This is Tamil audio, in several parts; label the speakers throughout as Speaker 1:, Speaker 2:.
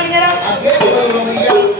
Speaker 1: Bolígrafo.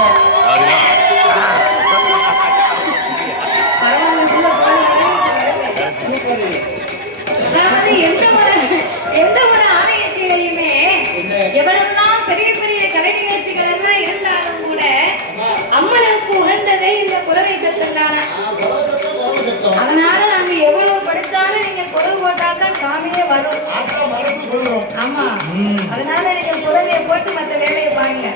Speaker 2: ஆமா. அதனால நீங்க புடவையை போட்டு மற்ற வேலையை பாருங்க.